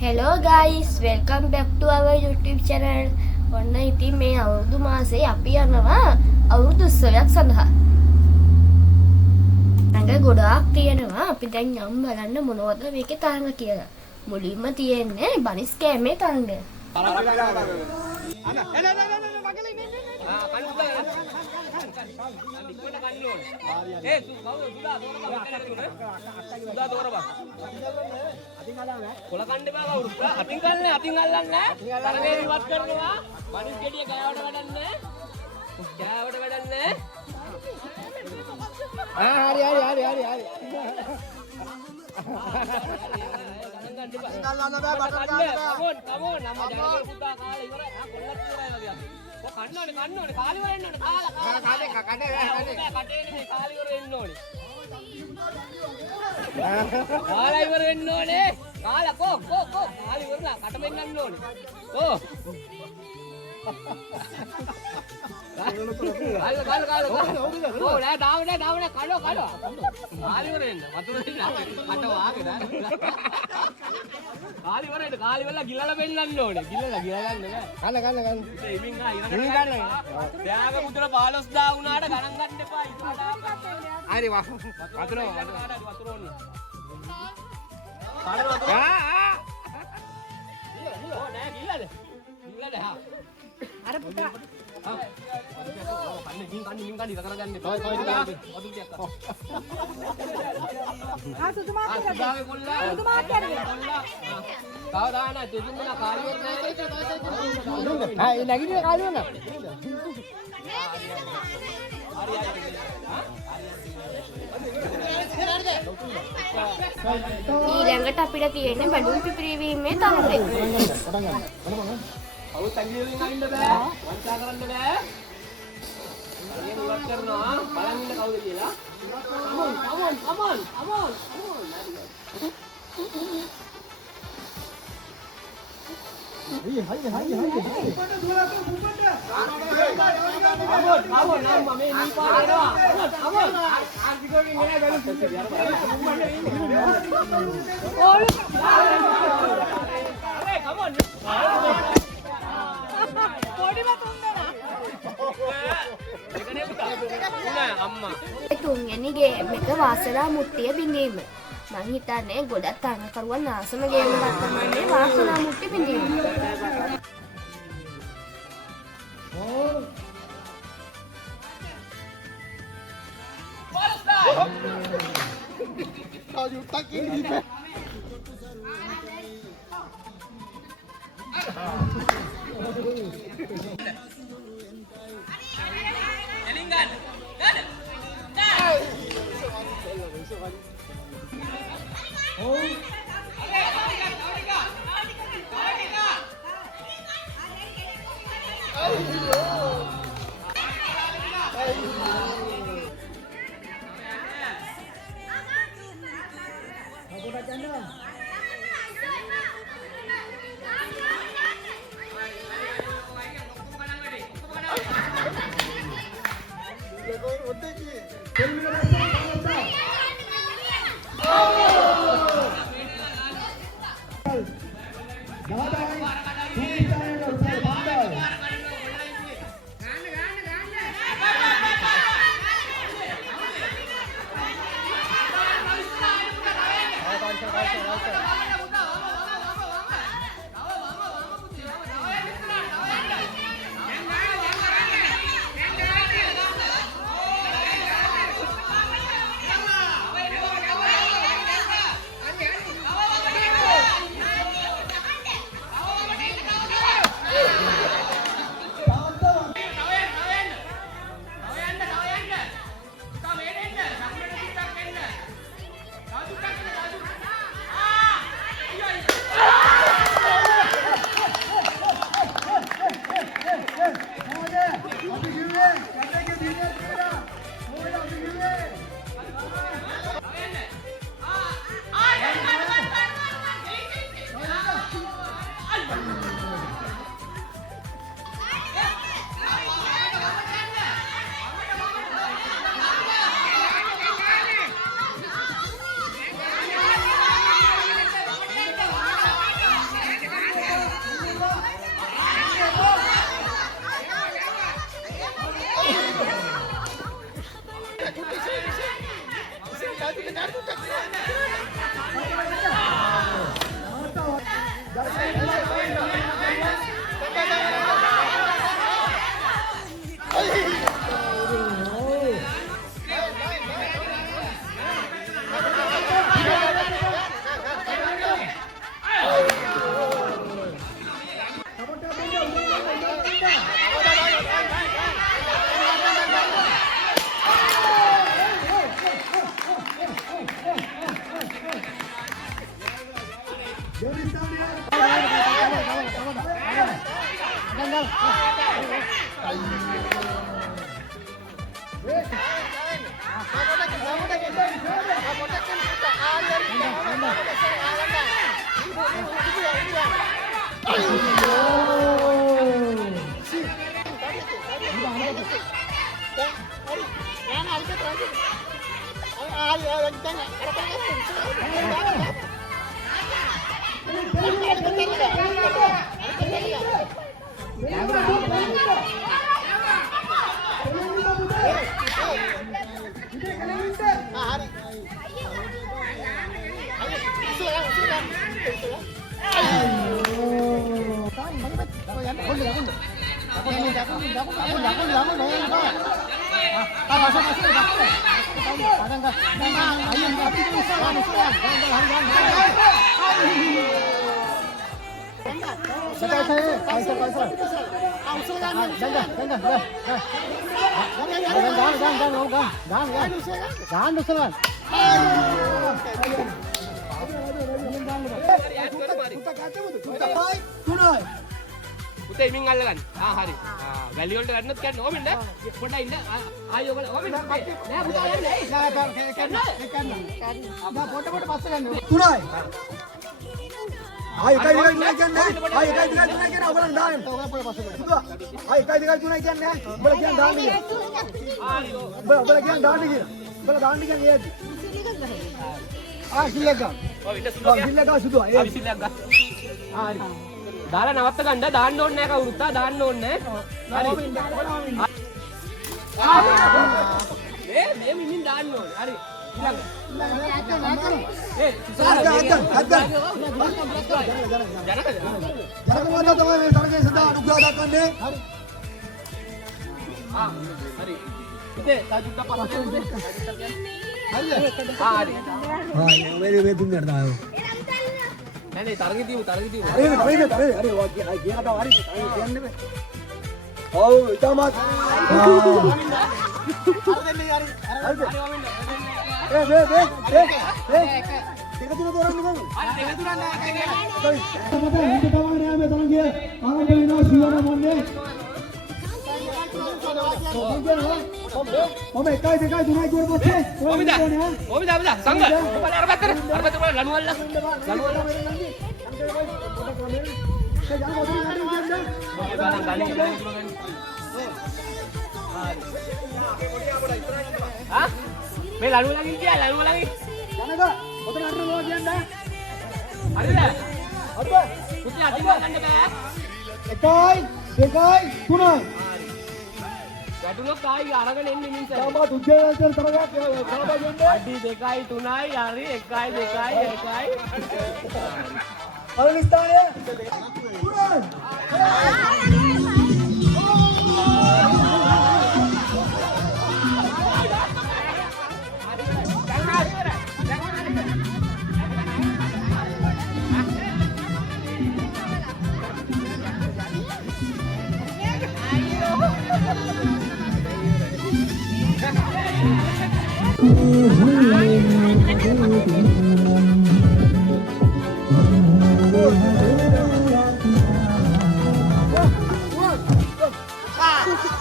Hello guys, welcome back to our YouTube channel. ඔන්න ඉතින් මේ අවුරුදු මාසේ අපි යනවා අවුරුදු උත්සවයක් සඳහා. අඟ ගොඩාක් තියෙනවා. අපි දැන් යම් බලන්න මොනවද මේකේ තරඟ කියලා. මුලින්ම තියෙන්නේ බනිස් කෑමේ තරඟ. කොල කන්න බෑ කවුරුත්. අතින් ගන්න අතින් අල්ලන්නේ. තරගේ ඉවත් කරනවා. මනුස් ගෙඩිය කෑවට වැඩන්නේ. කෑවට වැඩන්නේ. හරි. ගන්න බෑ බටර් ගන්න බෑ. කමෝන් අම්මා ජනගේ පුතා කාලේ ඉවරයි. කොල්ලත් ඉවරයි වගේ. ඔය කන්න ඕනේ කාලේ ඉවර වෙන්න ඕනේ. කටේ නෙමෙයි කාලේ ඉවර වෙන්න ඕනේ. කාලා ඉවර වෙන්න ඕනේ. කාලා කෝ කාලා ඉවරලා කට මෙන්නන්න ඕනේ. ඕ. කාලා. ඕ නෑ දාවනේ කඩෝ. කාලා ඉවර වෙන්න. වතුර දෙන්න. කට වාගේ දාන්න. කාලා ඉවර වෙන්න. කාලා ඉවරලා ගිලලා මෙන්නන්න ඕනේ. ගිලලා ගන්න බෑ. ගන්න. ඉමින් ඉරකට ගන්න. ත්‍යාග මුද්‍ර 15000 වුණාට ගණන් ගන්න එපා. හරි වතුර ඕන්න. ගිල්ලද හා අර පුතා කන්න ඉර කරගන්න නැගිටින කාලේ වුණා. ඊළඟට අපිට තියෙන්නේ බඩුන් පිපිරීමේ තරඟය. අවුත් ඇඟිල්ලෙන් අයින්න බෑ. වංචා කරන්න බෑ. එළියෙන් ඉවත් කරනවා. බලන් ඉන්න කවුද කියලා. Come on. හයි. අම්මා මේ නීපාර එනවා. Come ආර්ථිකෝගෙන් එනවා බැලුම්. Come on. අම්මා තුන්වෙනි ගේම් එක වාසනා මුට්ටිය බිඳීම. මං හිතන්නේ ගොඩක් තරඟකරුවන් ආසම ගේම් එකක් තමයි වාසනා මුට්ටිය බිඳීම. පුතේ මින් අල්ලගන්න. හරි. වැලි වලට ගන්නත් ගන්න ඕමෙන්ද? පොඩ්ඩක් ඉන්න. ආයෙ ඔයගොල්ලෝ ඕමෙන්ද? නෑ පුතා යන්නේ. පොට පස්ස ගන්න. 3යි. ආයි 1 2 3 කියන්නේ. ආයි 1 2 3 කියන්නේ ඔයගොල්ලන් දාන්න. ඔයගොල්ලෝ පස්ස ගන්න. ආයි 1 2 3 කියන්නේ. ඔයගොල්ලෝ කියන්නේ දාන්න කියලා. ඔයගොල්ලෝ කියන්නේ දාන්න කියලා. ඔයගොල්ලෝ දාන්න කියන්නේ ඒත්. සිල්ලක් ගන්න. ඔව් ඉන්න සුදු. සිල්ලක් ගන්න සුදු. ඒ සිල්ලක් ගන්න. හරි. දාලා නවත්ත ගන්න දාන්න ඕනේ නැහැ කවුරුත් දාන්න ඕනේ නැහැ. හරි. මේ මිනින් දාන්න ඕනේ. හරි. ඊළඟ. ඒ අද්දන් ජනක තමයි මේ තරගේ සදා අනුග්‍රහ දක්වන්නේ. හරි. ඉතින් තාජුද්ද පස්සේ උදේ. හරිද? හරි. මේ දුන්නට දායෝ. නෑ තරගෙ තියමු. අර කියනට හරි කියන්නේ. ඔව් ඉතමත්. ඒක තුන තෝරන්න ගමු. දෙක තුනක් නෑ. තමයි හිත තමයි නෑ මේ තරගේ ආරම්භ වෙනවා සියවන මොන්නේ. මම 1 2 3 කියවල පස්සේ ඕමිදා සංග ඔබලා අර පැත්තට ලණු අල්ල මේ ලණු ළඟින් ගියා ලණු ළඟින් ජනක ඔතන අර නෝ කියන්නේ හරිද අප්ප පුතේ අදින්න ගන්න බෑ 1 2 3 ගැටුණොත් ආයි අරගෙන එන්නේ මිනිස්සු. තාම දුජේන්තර තරගයක් සහභාගී අඩි 2යි 3යි හරි 1යි 2යි 1යි. පළවෙනි ස්ථානය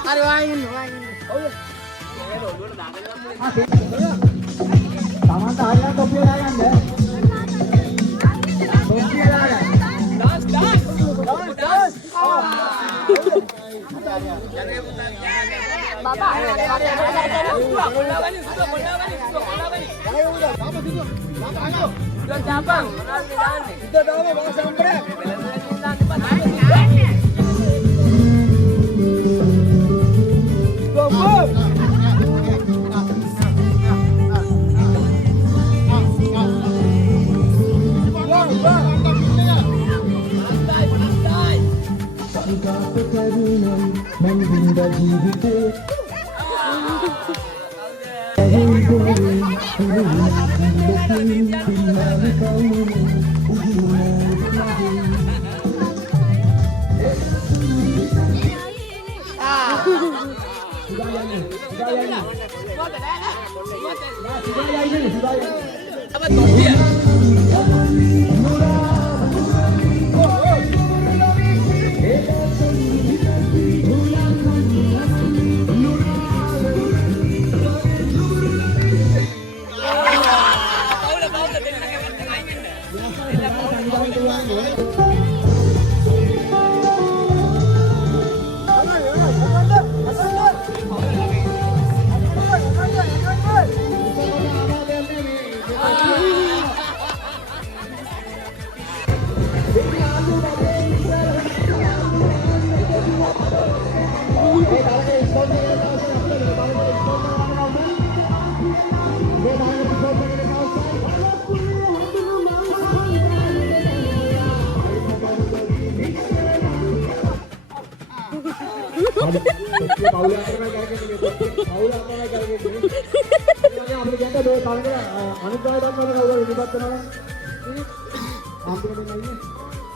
හරි වයින් තමන්ට හරියට තොප්පිය දාගන්න. තොප්පිය දාගන්න. ඩාන්ස්. බබා Apa tuh dia?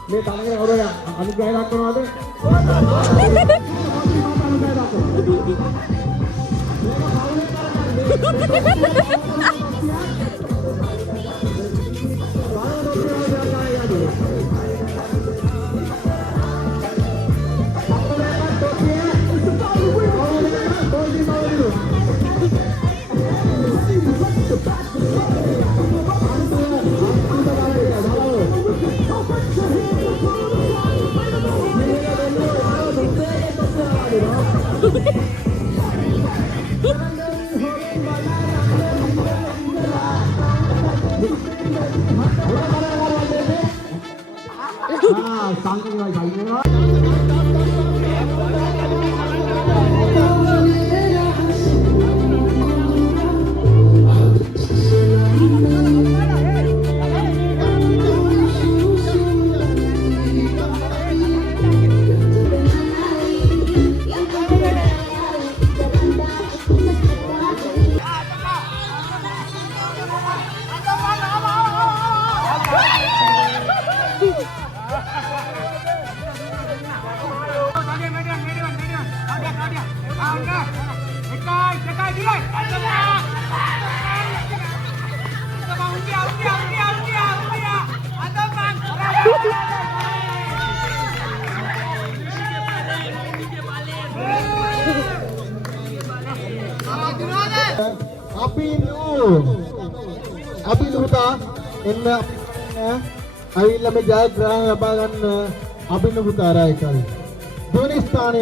මේ තරඟේ කවුරුද අනුග්‍රහය දක්වනවද? අපි පුතා එන්න අවිල්ල මේ ජයග්‍රහණ ලබා ගන්න අපි පුතා රායකල් දෙවනි ස්ථානය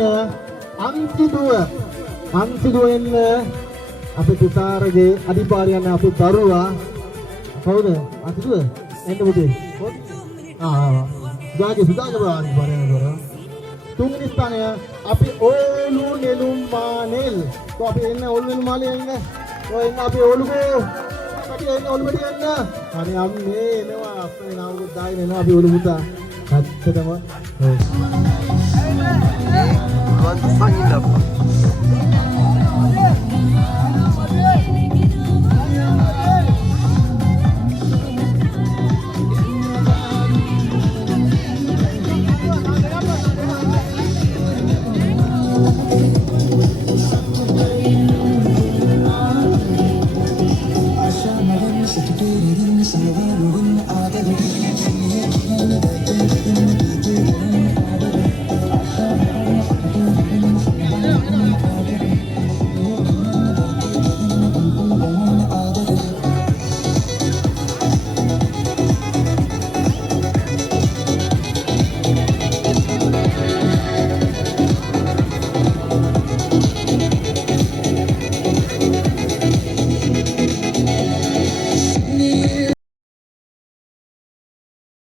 අන්තිදුව එන්න අපේ පුතාරගේ අධිපාරියන්න අපේ දරුවා කවුද අන්තිදුව එන්න පුතේ සුදාගේ අධිපාරියන්න දරුවා තුන්වෙනි ස්ථානය අපි ඕලු නෙළුම් මානෙල් તો අපි එන්න ඕලු නෙළුම් මානෙල් එන්න ඔය එන්න අපි ඕලුකෝ එන්න ඔලු මෙඩි එන්න අනේ අම්මේ එනවා අපේ නාමකුත් දාගෙන එනවා අපි ඔලු පුතා ඇත්තටම ඔව්